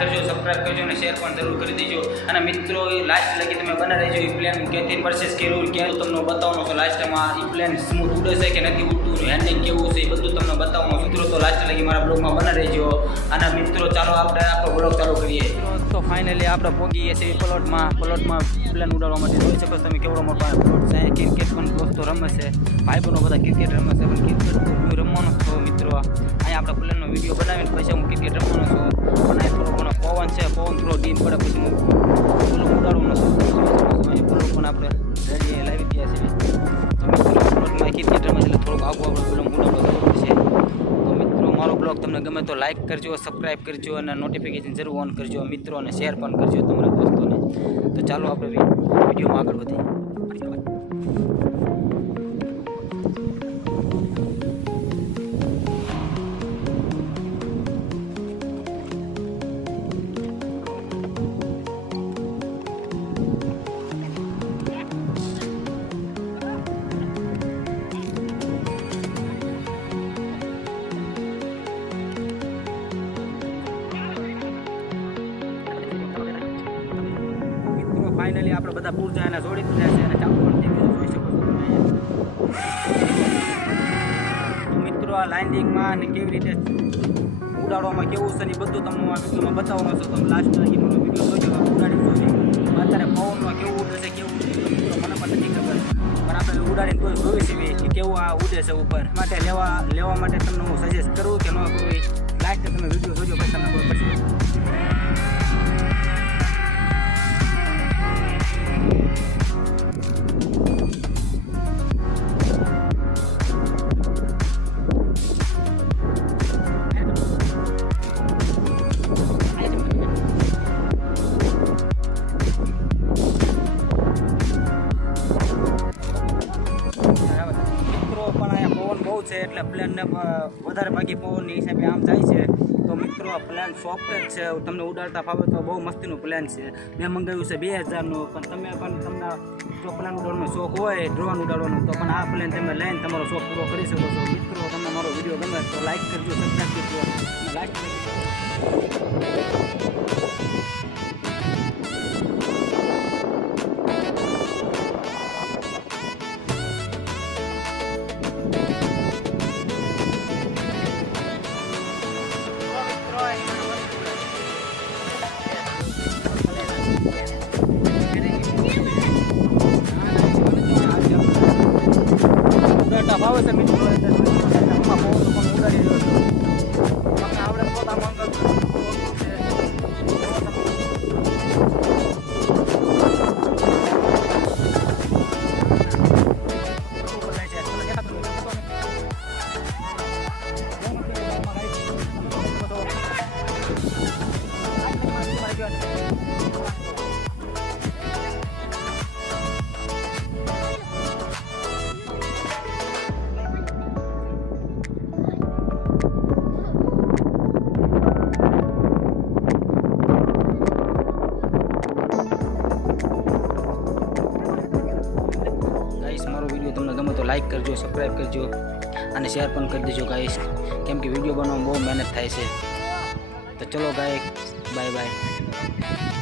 કરજો, સબસ્ક્રાઇબ કરજો અને શેર પણ જરૂર કરી દેજો. અને મિત્રો લાસ્ટ લગી તમે બના રહેજો. એ પ્લેન કેથી પરચેસ કર્યું ક્યાં તમને બતાવવાનો છે. લાસ્ટમાં એ પ્લેન સ્મૂથ ઉડે છે કે નથી ઉડતું, હેન્ડિંગ કેવું છે એ બધું તમને બતાવવાનું. મિત્રો તો લાસ્ટ લગી મારા બ્લોગમાં બના રહેજો. અને મિત્રો ચાલો આપણે આપણો બ્લોગ ચાલુ કરીએ. તો ફાઇનલી આપણે પહોંચી ગયા છીએ પ્લોટમાં પ્લેન ઉડાડવા માટે. જોઈ શકો તમે કેવડો મોટો પ્લોટ છે. ક્રિકેટ પણ દોસ્તો રમે છે, ભાઈબંધો બધા ક્રિકેટ રમે છે. પણ ક્રિકેટ તો હું રમવાનો છું મિત્રો. અહીંયા આપણે પ્લેનનો વિડીયો બનાવીને પછી હું ક્રિકેટ રમવાનો છું. પણ અહીં થોડો ઘણો પવન છે, પવન થોડો ડીમ પડે પછી હું પેલું ઉડાડવાનો છું. અહીંયા પેલું પણ આપણે રેડી લાવી દઈએ છીએ. તો મિત્રો પ્લોટમાં ક્રિકેટ રમે છે એટલે થોડુંક આગું આપણે પેલું ઉડાડવા પડશે. તો મિત્રો મારો બ્લોગ તમને ગમે તો લાઇક કરજો, સબસ્ક્રાઈબ કરજો અને નોટિફિકેશન જરૂર ઓન કરજો મિત્રો, અને શેર પણ કરજો તમારા દોસ્તોને. તો ચાલો આપણે વિડીયોમાં આગળ વધીએ. ફાઇનલી આપણે બધા પૂરજા એના જોડી દીધા છે અને ચાલુ પણ થઈ ગયું જોઈ શકો છો તમે. તો મિત્રો આ લેન્ડિંગમાં અને કેવી રીતે ઉડાડવામાં કેવું છે ને બધું તમને આ વિડીયોમાં બતાવવાનું છે. તમે લાસ્ટ લગી મારો વિડીયો જોજો, ઉડાડી જોજો. અત્યારે પવનમાં કેવું ઉડે છે કેવું ઉડે મિત્રો મને પણ નથી ખબર, પણ આપણે ઉડાડીને કોઈ જોઈ છીએ કે કેવું આ ઉડે છે ઉપર. માટે લેવા માટે તમને હું સજેસ્ટ કરું કે ન કરું એ લાસ્ટ તમે વિડીયો જોજો પછી તમને ખબર પડશે. બહુ છે એટલે પ્લેનને વધારે ભાગી પવનની હિસાબે આમ જાય છે. તો મિત્રો આ પ્લેન સોફ્ટ જ છે, તમને ઉડાડતા ફાવે તો બહુ મસ્તીનું પ્લેન છે. મેં મંગાવ્યું છે 2000નું. પણ તમે પણ તમને જો પ્લેન ઉડાડવાનો શોખ હોય, ડ્રોન ઉડાડવાનો, તો પણ આ પ્લેન તમે લઈને તમારો શોખ પૂરો કરી શકો છો. મિત્રો તમને મારો વિડીયો ગમે તો લાઈક કરજો, સબસ્ક્રાઈબ કરજો અને લાઈક કરજો. ભાવે છે મિત્રો એટલે ઉડાડી રહ્યો છું. તમને આપણે પોતા મંગળ તમને ગમે તો લાઈક કરજો, સબસ્ક્રાઈબ કરજો અને શેર પણ કરી દેજો ગાઈસ, કેમ કે વિડીયો બનાવવામાં બહુ મહેનત થાય છે. તો ચલો ગાઈસ, બાય બાય.